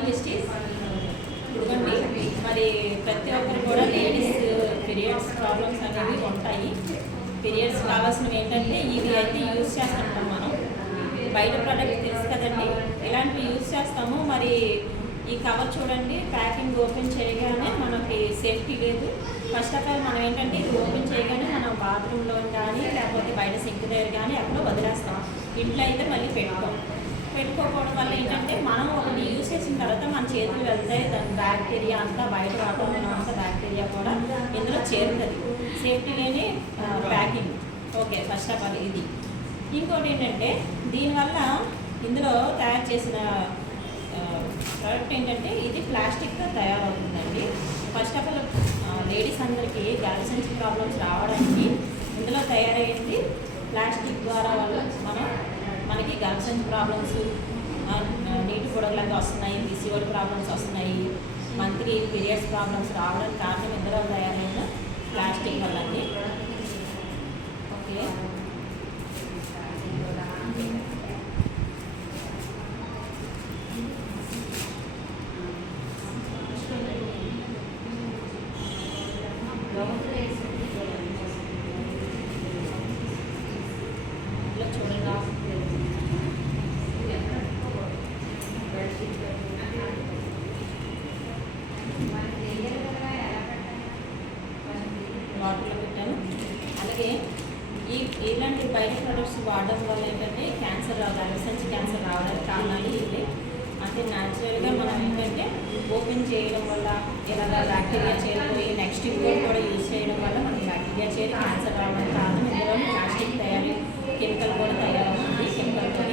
Morning ఇవ్వండి. మరి ప్రతి ఒక్కరు కూడా లేడీస్ పీరియడ్స్ ప్రాబ్లమ్స్ అనేవి ఉంటాయి. పీరియడ్స్ కావాల్సినవి ఏంటంటే ఇవి అయితే యూజ్ చేస్తుంటాం మనం. బయట ప్రోడక్ట్ తెలుసు కదండి, ఇలాంటివి యూజ్ చేస్తాము. మరి ఈ కవర్ చూడండి, ప్యాకింగ్ ఓపెన్ చేయగానే మనకి సేఫ్టీ లేదు. ఫస్ట్ ఆఫ్ ఆల్ మనం ఏంటంటే ఇది ఓపెన్ చేయగానే మనం బాత్రూంలో కానీ లేకపోతే బయట సింక్ దగ్గర కానీ ఎక్కడో వదిలేస్తాం. ఇంట్లో అయితే మళ్ళీ పెట్టుకోకపోవడం వల్ల ఏంటంటే మనం ఒకటి యూజ్ చేసిన తర్వాత మన చేతులు వెళ్తాయి, దాని బ్యాక్టీరియా అంతా బయట వాతావరణం అంతా బ్యాక్టీరియా కూడా ఇందులో చేరుతుంది. సేఫ్టీ లేని packing. Okay, first of all ఇది. ఇంకోటి ఏంటంటే దీనివల్ల ఇందులో తయారు చేసిన ప్రోడక్ట్ ఏంటంటే ఇది ప్లాస్టిక్తో తయారవుతుందండి. ఫస్ట్ ఆఫ్ ఆల్ లేడీస్ అందరికీ గర్భసంచి ప్రాబ్లమ్స్ రావడానికి ఇందులో తయారయ్యింది ప్లాస్టిక్ ద్వారా వల్ల మనకి గర్భసంచి ప్రాబ్లమ్స్, నీటి పొడవులాగా వస్తున్నాయి, పిసిఓడి ప్రాబ్లమ్స్ వస్తున్నాయి, మంత్లీ పీరియడ్స్ ప్రాబ్లమ్స్ రావడానికి కారణం ఇందులో తయారైన ప్లాస్టిక్ వల్ల అండి. ఓకే, చూడండి వాటర్లో పెట్టాను. అలాగే ఇలాంటి బయట ప్రొడక్ట్స్ వాడడం వల్ల ఏంటంటే క్యాన్సర్ గర్భసంచి క్యాన్సర్ రావడానికి కారణాలు ఇవే. అంటే న్యాచురల్గా మనం ఏంటంటే ఓపెన్ చేయడం వల్ల ఇలాగ బ్యాక్టీరియా చేరిపోయి నెక్స్ట్ ఇంకోటి కూడా యూజ్ చేయడం వల్ల మనకి బ్యాక్టీరియా చేరి క్యాన్సర్ రావడానికి కారణం ఇందులో ప్లాస్టిక్ తయారీ కెమికల్ కూడా తయారవుతుంది కెమికల్తో.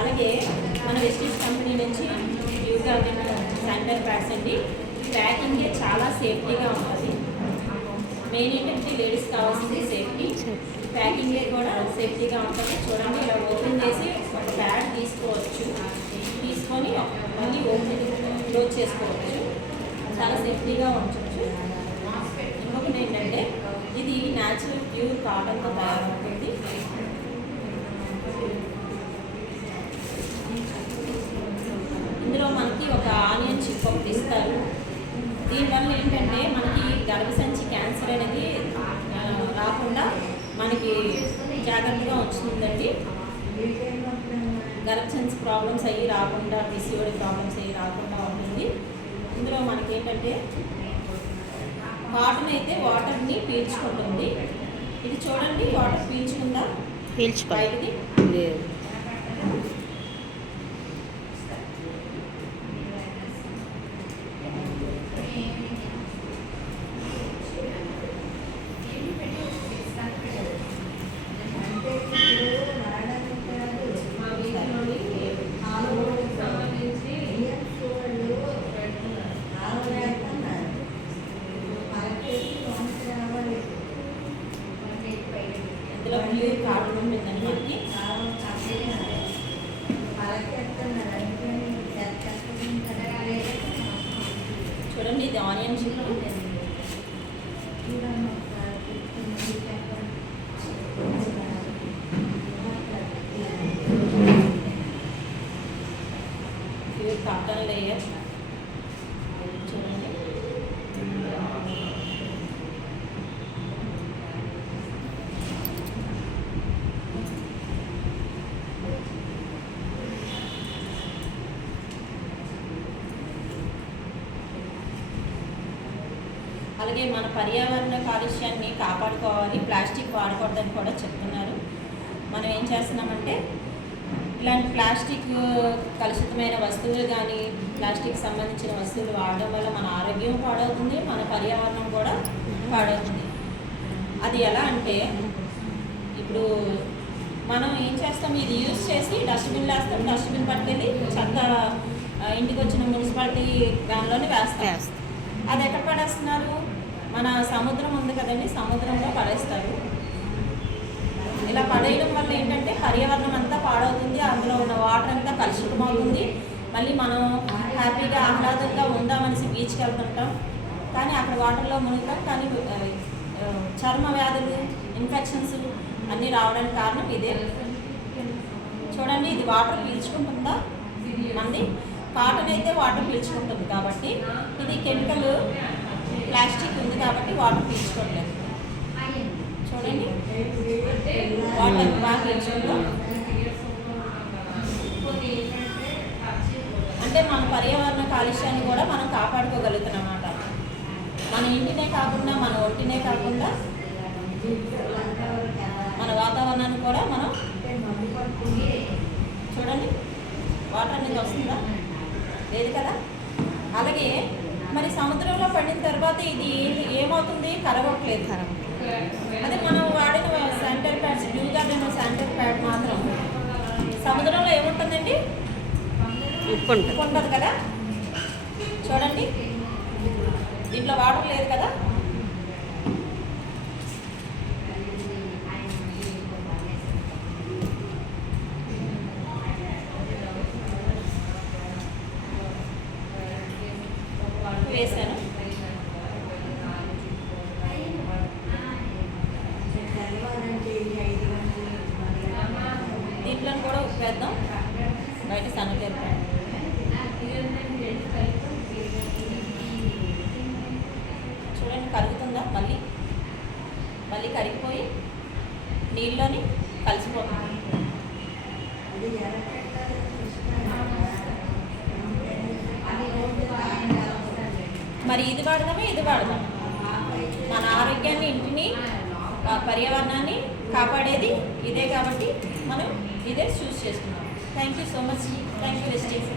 అలాగే మన వెస్టీజ్ కంపెనీ నుంచి యూగా శానిటరీ ప్యాడ్స్ అండి. ప్యాకింగే చాలా సేఫ్టీగా ఉంటుంది. మెయిన్ ఏంటంటే లేడీస్ కావాల్సింది సేఫ్టీ, ప్యాకింగే కూడా సేఫ్టీగా ఉంటుంది. చూడండి, ఇలా ఓపెన్ చేసి ఒక ప్యాడ్ తీసుకోవచ్చు, తీసుకొని మళ్ళీ ఓపెన్ క్లోజ్ చేసుకోవచ్చు, చాలా సేఫ్టీగా ఉంచవచ్చు. ఇంకొకటి ఏంటంటే ఇది న్యాచురల్ ప్యూర్ కాటన్తో తయారవుతుంది. ఇందులో మనకి ఒక ఆనియన్ చిప్ ఒకటి ఇస్తారు. దీనివల్ల ఏంటంటే మనకి గర్భసంచి క్యాన్సర్ అనేది రాకుండా మనకి జాగ్రత్తగా ఉంచుతుందండి. గర్భసంచి ప్రాబ్లమ్స్ అయ్యి రాకుండా, పిసిఓడి ప్రాబ్లమ్స్ అయ్యి రాకుండా ఉంటుంది. ఇందులో మనకి ఏంటంటే కాటన్ అయితే వాటర్ని పీల్చుకుంటుంది. ఇది చూడండి, వాటర్ పీల్చుకుందా, బయటికి ఇందులో ప్యూర్ కాటన్ ఉంటుందండి మనకి. చూడండి, ఇది onion chip. Pure cotton layer చూడండి. అలాగే మన పర్యావరణ కాలుష్యాన్ని కాపాడుకోవాలి, ప్లాస్టిక్ వాడకూడదని కూడా చెప్తున్నారు. మనం ఏం చేస్తున్నామంటే ఇలాంటి ప్లాస్టిక్ కలుషితమైన వస్తువులు కానీ ప్లాస్టిక్ సంబంధించిన వస్తువులు వాడడం వల్ల మన ఆరోగ్యం పాడవుతుంది, మన పర్యావరణం కూడా పాడవుతుంది. అది ఎలా అంటే ఇప్పుడు మనం ఏం చేస్తాం, ఇది యూజ్ చేసి డస్ట్బిన్లో వేస్తాం, డస్ట్బిన్ పట్టుకెళ్ళి చెత్త ఇంటికి వచ్చిన మున్సిపాలిటీ దానిలోనే వేస్తాం. అది ఎక్కడ పడేస్తున్నారు? మన సముద్రం ఉంది కదండి, సముద్రంలో పడేస్తారు. ఇలా పడేయడం వల్ల ఏంటంటే పర్యావరణం అంతా పాడవుతుంది, అందులో ఉన్న వాటర్ అంతా కలుషితమవుతుంది. మళ్ళీ మనం హ్యాపీగా ఆహ్లాదంగా ఉందామనేసి బీచ్కి వెళ్తుంటాం, కానీ అక్కడ వాటర్లో మునుగుతాం, కానీ చర్మ వ్యాధులు, ఇన్ఫెక్షన్స్ అన్నీ రావడానికి కారణం ఇదే. చూడండి, ఇది వాటర్ పీల్చుకుంటుందా? మంది కాటన్ అయితే వాటర్ పీల్చుకుంటుంది కాబట్టి, ఇది కెమికల్ ప్లాస్టిక్ ఉంది కాబట్టి వాటర్ పీల్చుకోవట్లేదు. చూడండి వాటర్ ఎంత బాగా పీల్చుకుందో. అంటే మన పర్యావరణ కాలుష్యాన్ని కూడా మనం కాపాడుకోగలుగుతున్నాం అన్నమాట. మన ఇంటినే కాకుండా, మన ఒంటినే కాకుండా, మన వాతావరణాన్ని కూడా మనం చూడండి. వాటర్ అనేది వస్తుందా? లేదు కదా. అలాగే మరి సముద్రంలో పడిన తర్వాత ఇది ఏమవుతుంది? కరగట్లేదు. అదే మనం వాడిన sanitary pads, blue garden sanitary pad మాత్రం సముద్రంలో ఏముంటుందండి? ఉప్పు ఉంటుంది కదా. చూడండి దీంట్లో వాటర్ లేదు కదా. వేసాను. దీంట్లో కూడా ఉప్పు వేద్దాం. బయట శానిటరీ ప్యాడ్ చూడండి కరుగుతుందా? మళ్ళీ కరిగిపోయి నీళ్ళలోని కలిసిపోతుంది. మరి ఇది వాడదామా, ఇది వాడదాం? మన ఆరోగ్యాన్ని, ఇంటిని, పర్యావరణాన్ని కాపాడేది ఇదే కాబట్టి మనం ఇదే చూస్ చేసుకున్నాం. Thank you so much. Thank you వెస్టీస్.